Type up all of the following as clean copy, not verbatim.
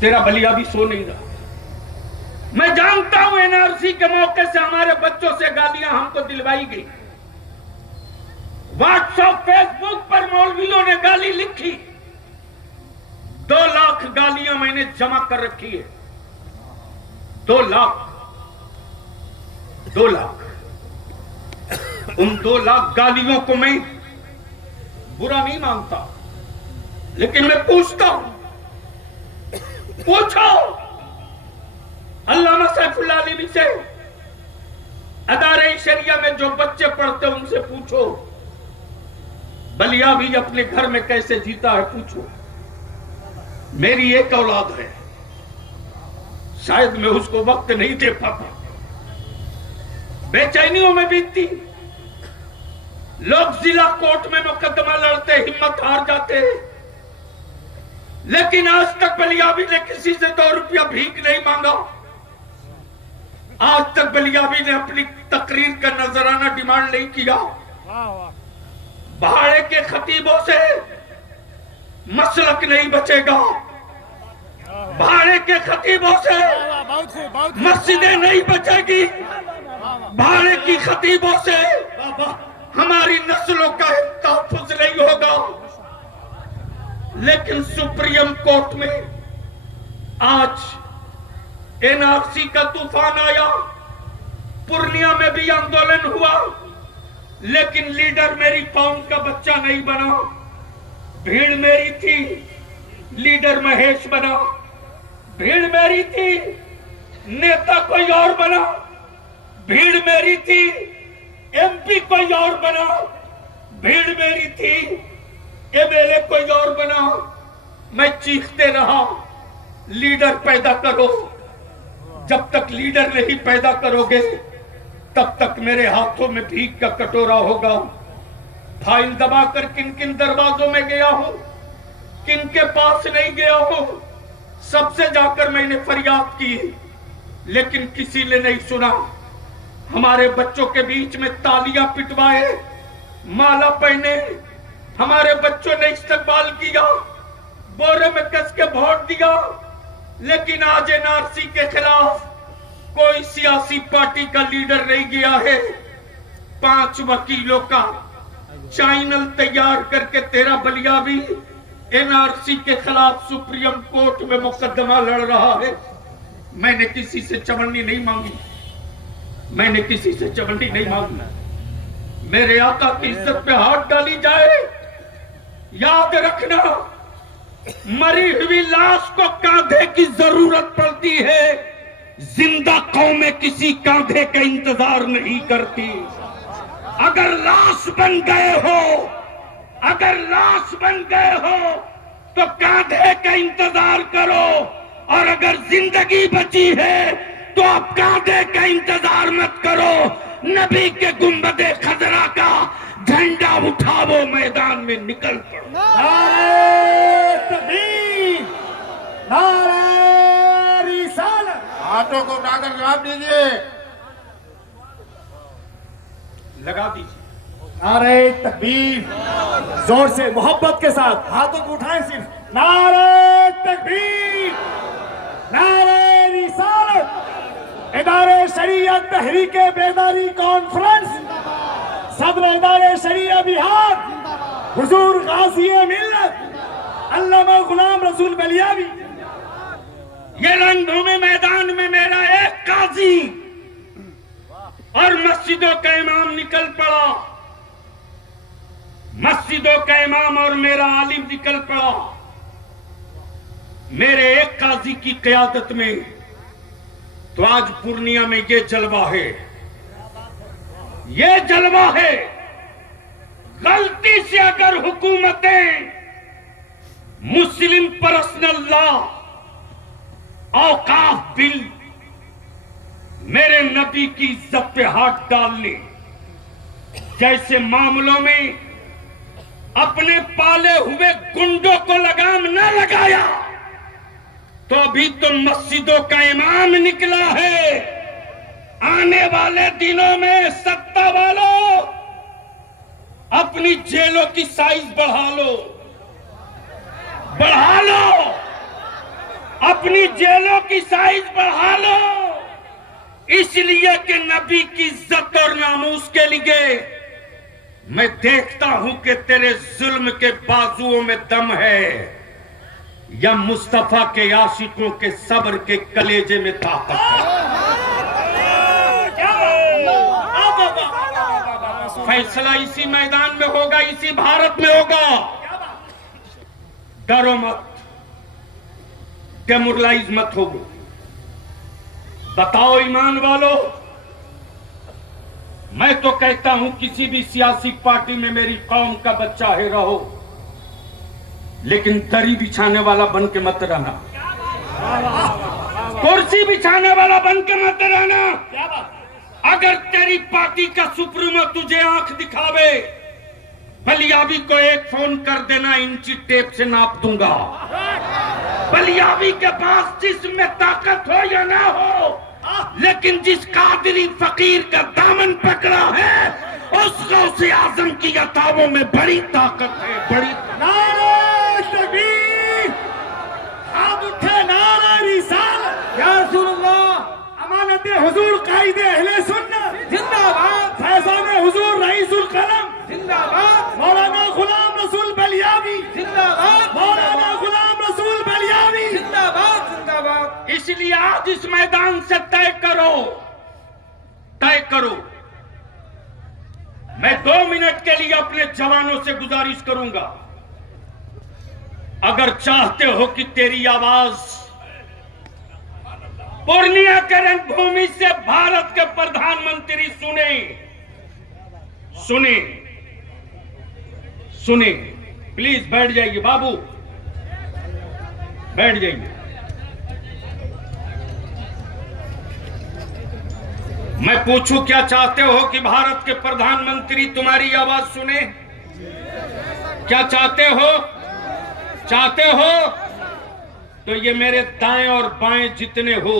तेरा बलिया भी सो नहीं रहा। मैं जानता हूं एनआरसी के मौके से हमारे बच्चों से गालियां हमको दिलवाई गई। व्हाट्सएप फेसबुक पर मौलवियों ने गाली लिखी। 2 लाख गालियां मैंने जमा कर रखी है। 2 लाख 2 लाख। उन 2 लाख गालियों को मैं बुरा नहीं मानता, लेकिन मैं पूछता हूं, पूछो अल्लामा सैफुल्लाह अलवी से, अदारे शरिया में जो बच्चे पढ़ते उनसे पूछो बलिया भी अपने घर में कैसे जीता है, पूछो। मेरी एक औलाद है, शायद मैं उसको वक्त नहीं दे पाता, बेचैनियों में बीतती। लोग जिला कोर्ट में मुकदमा लड़ते, हिम्मत हार जाते, लेकिन आज तक बलियाबी ने किसी से 2 रुपया भीख नहीं मांगा। आज तक बलियाबी ने अपनी तकरीर का नजराना डिमांड नहीं किया। भाड़े के खतीबों से मसलक नहीं बचेगा, भाड़े के खतीबों से मस्जिदें नहीं बचेगी, भाड़े की खतीबों से हमारी नस्लों का तहफ्फुज़ नहीं होगा। लेकिन सुप्रीम कोर्ट में आज एनआरसी का तूफान आया, पूर्णिया में भी आंदोलन हुआ, लेकिन लीडर मेरी कौम का बच्चा नहीं बना। भीड़ मेरी थी, लीडर महेश बना। भीड़ मेरी थी, नेता कोई और बना। भीड़ मेरी थी, एमपी कोई और बना। भीड़ मेरी थी, एमएलए कोई और बना। मैं चीखते रहा, लीडर पैदा करो। जब तक लीडर नहीं पैदा करोगे तब तक मेरे हाथों में भीख का कटोरा होगा। फाइल दबाकर किन किन दरवाजों में गया हूं, किन के पास नहीं गया हूं, सबसे जाकर मैंने फरियाद की, लेकिन किसी ने नहीं सुना। हमारे बच्चों के बीच में तालियां पिटवाए, माला पहने, हमारे बच्चों ने इस्तकबाल किया, बोरे में कस के वोट दिया। लेकिन आज एनआरसी के खिलाफ कोई सियासी पार्टी का लीडर नहीं गया है। 5 वकीलों का चैनल तैयार करके तेरा बलिया भी एनआरसी के खिलाफ सुप्रीम कोर्ट में मुकदमा लड़ रहा है। मैंने किसी से चवन्नी नहीं मांगी, मैंने किसी से चवन्नी नहीं मांगी। मेरे आका की इज्जत पे हाथ डाली जाए, याद रखना, मरी हुई लाश को कांधे की जरूरत पड़ती है, जिंदा कौमें किसी कांधे का इंतजार नहीं करती। अगर लाश बन गए हो, अगर लाश बन गए हो तो कांधे का इंतजार करो, और अगर जिंदगी बची है तो आप कांधे का इंतजार मत करो। नबी के गुंबदे खजरा का झंडा उठाओ, मैदान में निकल पड़ो। नारे तकबीर, नारे रिसालत। हाथों को उठाकर जवाब दीजिए। लगा दीजिए। नारे तकबीर, जोर से मोहब्बत के साथ हाथों को उठाएं सिर्फ। नारे तकबीर, नारे रिसालत। इदारे शरीयत तहरीक बेदारी कॉन्फ्रेंस, सदर इदारे शरीयत बिहार, हुजूर गाज़ी मिल्लत अल्लामा गुलाम रसूल बलियावी। ये रणभूमि मैदान में मेरा एक काजी और मस्जिदों का इमाम निकल पड़ा, मस्जिदों का इमाम और मेरा आलिम निकल पड़ा। मेरे एक काजी की क़यादत में तो आज पूर्णिया में ये जलवा है, ये जलवा है। गलती से अगर हुकूमतें मुस्लिम पर्सनल लॉ, औकाफ बिल मेरे नबी की इज्जत पे हाथ डाल ले, जैसे मामलों में अपने पाले हुए गुंडों को लगाम न लगाया, तो अभी तो मस्जिदों का इमाम निकला है। आने वाले दिनों में सत्ता वालों अपनी जेलों की साइज बढ़ा लो, बढ़ा लो। अपनी जेलों की साइज बढ़ा लो, इसलिए कि नबी की इज्जत और नामूस के लिए मैं देखता हूं कि तेरे जुल्म के बाजुओं में दम है या मुस्तफा के आशिकों के सब्र के कलेजे में ताकत है। फैसला इसी मैदान में होगा, इसी भारत में होगा। डरो मत, डेमोरलाइज मत हो। बताओ ईमान वालों, मैं तो कहता हूं किसी भी सियासी पार्टी में मेरी कौम का बच्चा है रहो, लेकिन दरी बिछाने वाला बन के मत रहना, कुर्सी बिछाने वाला बन के मत रहना। अगर तेरी पार्टी का सुप्रीमो तुझे आंख दिखावे, बलियाबी को एक फोन कर देना, इंची टेप से नाप दूंगा। बलियाबी के पास जिसमें ताकत हो या ना हो, लेकिन जिस कादिरी फकीर का दामन पकड़ा है, उस गौसे आजम की अतावों में बड़ी ताकत है, बड़ी। नारे तकबीर, हाथ उठे, नारे रिसालत, या रसूलुल्लाह, अमानत हुजूर कायदे अहले सुन्नत जिंदाबाद, फैजान हुजूर रईसुल कलम जिंदाबाद, मौलाना गुलाम रसूल बलियावी जिंदाबाद, मौलाना गुलाम रसूल बलियावी जिंदाबाद जिंदाबाद। इसलिए आज इस मैदान से तय करो, मैं 2 मिनट के लिए अपने जवानों से गुजारिश करूंगा, अगर चाहते हो कि तेरी आवाज पूर्णिया के रणभूमि से भारत के प्रधानमंत्री सुने, प्लीज बैठ जाइए बाबू, बैठ जाइए। मैं पूछूं क्या चाहते हो कि भारत के प्रधानमंत्री तुम्हारी आवाज सुने? क्या चाहते हो? तो ये मेरे दाएं और बाएं जितने हो,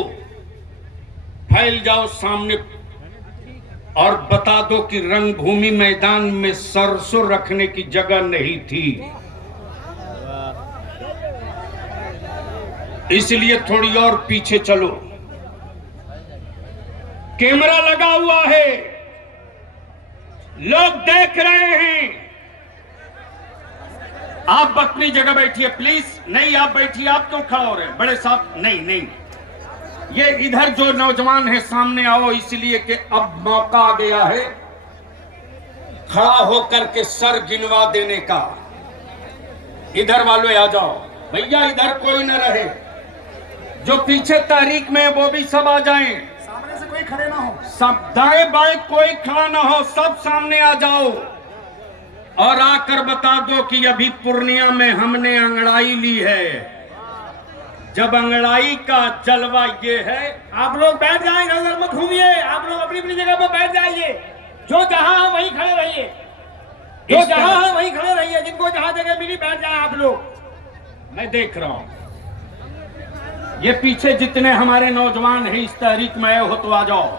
फैल जाओ सामने और बता दो कि रंगभूमि मैदान में सरसों रखने की जगह नहीं थी, इसलिए थोड़ी और पीछे चलो। कैमरा लगा हुआ है, लोग देख रहे हैं। आप अपनी जगह बैठिए प्लीज। नहीं, आप बैठिए, आप क्यों खड़ा हो रहे हैं? बड़े साहब, नहीं, ये इधर जो नौजवान है सामने आओ, इसलिए कि अब मौका आ गया है खड़ा होकर के सर गिनवा देने का। इधर वालों आ जाओ भैया, इधर कोई न रहे, जो पीछे तहरीक में है वो भी सब आ जाएं, सामने से कोई खड़े ना हो, सब दाएं बाएं कोई खड़ा ना हो, सब सामने आ जाओ और आकर बता दो कि अभी पूर्णिया में हमने अंगड़ाई ली है। जब अंगड़ाई का जलवा ये है, आप लोग बैठ जाएं, इधर मत घूमिए, आप लोग अपनी अपनी जगह पर बैठ जाइए, जो जहां है वहीं खड़े रहिए, जिनको जहां जगह मिली बैठ जाए आप लोग। मैं देख रहा हूं ये पीछे जितने हमारे नौजवान हैं इस तहरीक में आए हो तो आ जाओ,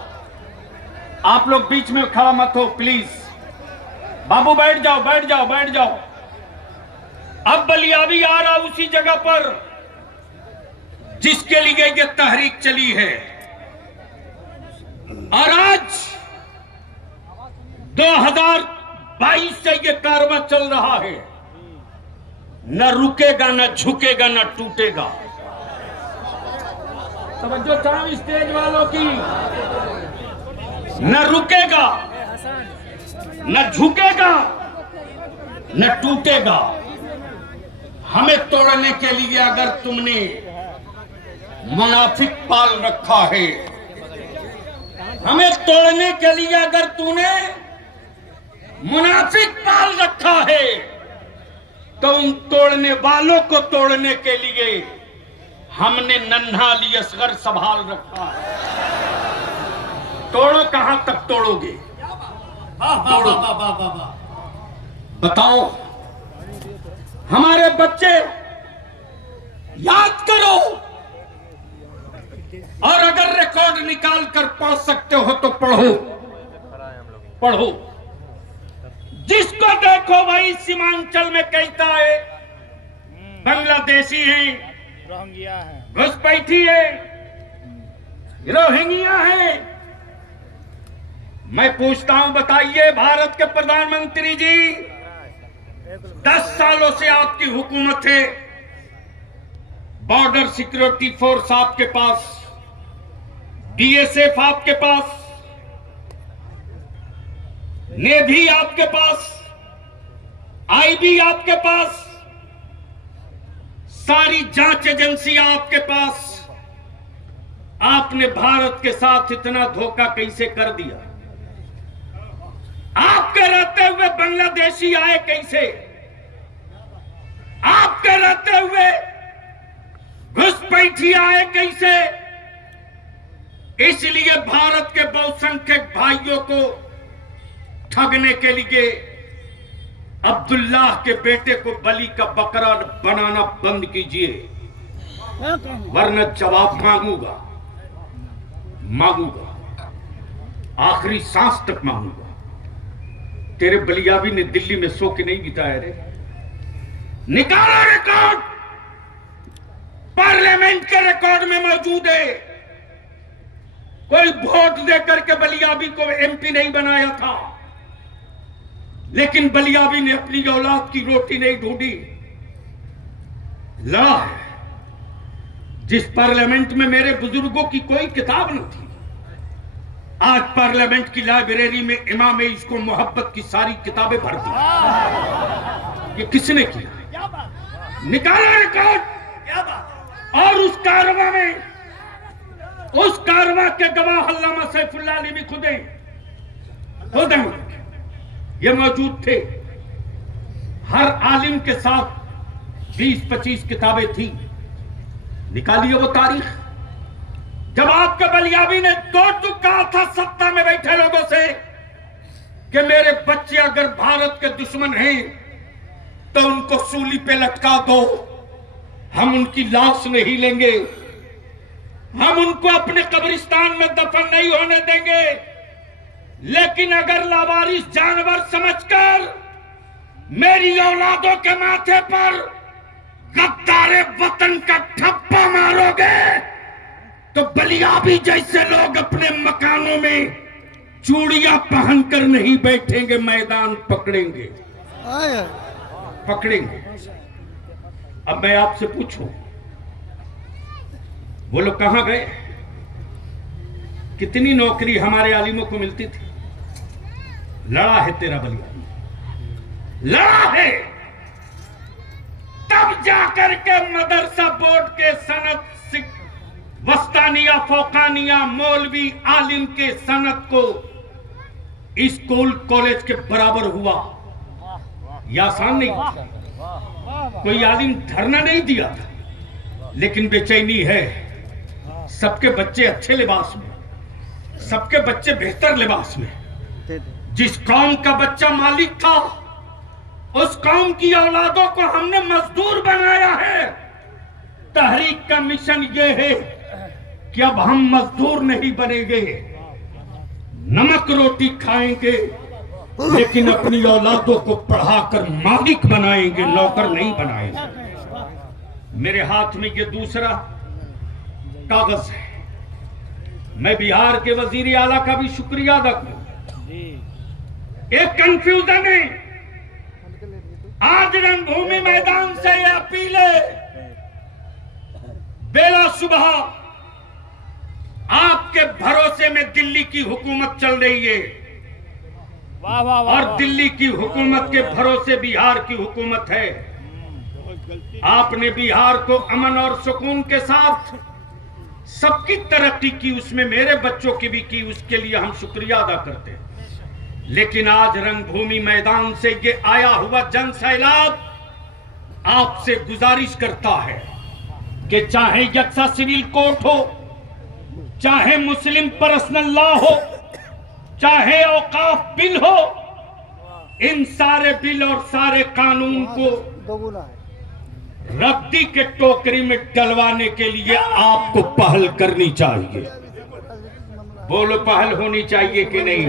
आप लोग बीच में खड़ा मत हो प्लीज। बाबू बैठ जाओ। अब बलियाबी आ रहा उसी जगह पर जिसके लिए ये तहरीक चली है, और आज 2022 से ये कारवां चल रहा है, न रुकेगा, न झुकेगा, न टूटेगा। तवज्जो चाहो स्टेज वालों की, न रुकेगा, न झुकेगा, न टूटेगा। हमें तोड़ने के लिए अगर तुमने मुनाफिक पाल रखा है, हमें तोड़ने के लिए अगर तूने मुनाफिक पाल रखा है, तो उन तोड़ने वालों को तोड़ने के लिए हमने नन्हा अली असगर संभाल रखा है। तोड़ो, कहां तक तोड़ोगे? तोड़ो। बताओ हमारे बच्चे, याद करो, और अगर रिकॉर्ड निकाल कर पढ़ सकते हो तो पढ़ो। जिसको देखो वही सीमांचल में कहता है बांग्लादेशी हैं, रोहिंग्या है, घुसपैठी है, रोहिंग्या है। मैं पूछता हूं, बताइए भारत के प्रधानमंत्री जी, 10 सालों से आपकी हुकूमत है, बॉर्डर सिक्योरिटी फोर्स आपके पास, बीएसएफ आपके पास, नेवी आपके पास, आईबी आपके पास, सारी जांच एजेंसियां आपके पास। आपने भारत के साथ इतना धोखा कैसे कर दिया? आपके रहते हुए बांग्लादेशी आए कैसे? आपके रहते हुए घुसपैठी आए कैसे? इसलिए भारत के बहुसंख्यक भाइयों को ठगने के लिए अब्दुल्लाह के बेटे को बलि का बकरा बनाना बंद कीजिए, वरना जवाब मांगूंगा, आखिरी सांस तक मांगूंगा। तेरे बलियाबी ने दिल्ली में सो के नहीं बिताया रे। निकालो रिकॉर्ड, पार्लियामेंट के रिकॉर्ड में मौजूद है। कोई वोट देकर के बलियाबी को एमपी नहीं बनाया था, लेकिन बलियाबी ने अपनी औलाद की रोटी नहीं ढूंढी। लड़ा है जिस पार्लियामेंट में मेरे बुजुर्गों की कोई किताब न थी, आज पार्लियामेंट की लाइब्रेरी में इमाम इसको मोहब्बत की सारी किताबें भर दी। ये किसने किया? निकाला रिकॉर्ड। और उस कारवां में, उस कारवां के गवाह अल्लामा सैफुल्लाह अली भी खुद ये मौजूद थे। हर आलिम के साथ 20-25 किताबें थी। निकालिए वो तारीख, जब आपके बलियाबी ने दो कहा था सत्ता में बैठे लोगों से कि मेरे बच्चे अगर भारत के दुश्मन हैं तो उनको सूली पे लटका दो, हम उनकी लाश नहीं लेंगे, हम उनको अपने कब्रिस्तान में दफन नहीं होने देंगे। लेकिन अगर लावारिस जानवर समझकर मेरी औलादों के माथे पर गद्दारे वतन का ठप्पा मारोगे तो बलियाबी जैसे लोग अपने मकानों में चूड़ियां पहनकर नहीं बैठेंगे, मैदान पकड़ेंगे। अब मैं आपसे पूछूं, वो लोग कहां गए? कितनी नौकरी हमारे आलिमों को मिलती थी? लड़ा है तेरा बलियाबी, लड़ा है। तब जाकर के मदरसा बोर्ड के सनद वस्तानिया, फौकानिया, मौलवी, आलिम के सनद को स्कूल कॉलेज के बराबर हुआ। यह आसान नहीं था। कोई आलिम धरना नहीं दिया था, लेकिन बेचैनी है। सबके बच्चे अच्छे लिबास में, सबके बच्चे बेहतर लिबास में। जिस कौम का बच्चा मालिक था, उस कौम की औलादों को हमने मजदूर बनाया है। तहरीक का मिशन यह है कि अब हम मजदूर नहीं बनेंगे, नमक रोटी खाएंगे, लेकिन अपनी औलादों को पढ़ाकर मालिक बनाएंगे, नौकर नहीं बनाएंगे। मेरे हाथ में ये दूसरा कागज है। मैं बिहार के वजीर आला का भी शुक्रिया अदा करूं। एक कंफ्यूजन है। आज रंगभूमि मैदान से यह अपील है, बेला सुबह आपके भरोसे में दिल्ली की हुकूमत चल रही है, और दिल्ली की हुकूमत के भरोसे बिहार की हुकूमत है। आपने बिहार को अमन और सुकून के साथ सबकी तरक्की की, उसमें मेरे बच्चों की भी की, उसके लिए हम शुक्रिया अदा करते हैं। लेकिन आज रंगभूमि मैदान से ये आया हुआ जन सैलाब आपसे गुजारिश करता है कि चाहे यकसा सिविल कोर्ट हो, चाहे मुस्लिम पर्सनल लॉ हो, चाहे औकाफ बिल हो, इन सारे बिल और सारे कानून को रद्दी के टोकरी में डलवाने के लिए आपको पहल करनी चाहिए। बोलो, पहल होनी चाहिए कि नहीं?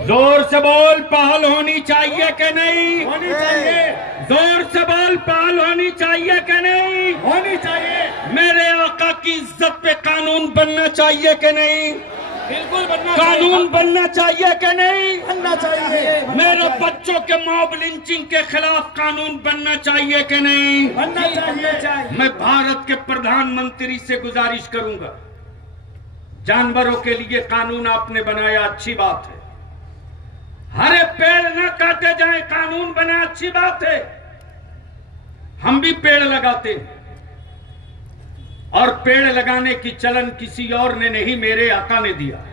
जोर से बोल, पहल होनी चाहिए कि नहीं? होनी चाहिए, जोर से बोल, पहल होनी चाहिए कि नहीं? होनी चाहिए, मेरे आका की इज्जत पे कानून बनना चाहिए कि नहीं? बिल्कुल बनना कानून बनना चाहिए कि नहीं? बनना चाहिए, मेरे बच्चों के मॉब लिंचिंग के खिलाफ कानून बनना चाहिए कि नहीं? बनना चाहिए। मैं भारत के प्रधानमंत्री से गुजारिश करूंगा, जानवरों के लिए कानून आपने बनाया, अच्छी बात है। हरे पेड़ न काटे जाए, कानून बना, अच्छी बात है। हम भी पेड़ लगाते हैं, और पेड़ लगाने की चलन किसी और ने नहीं, मेरे आका ने दिया।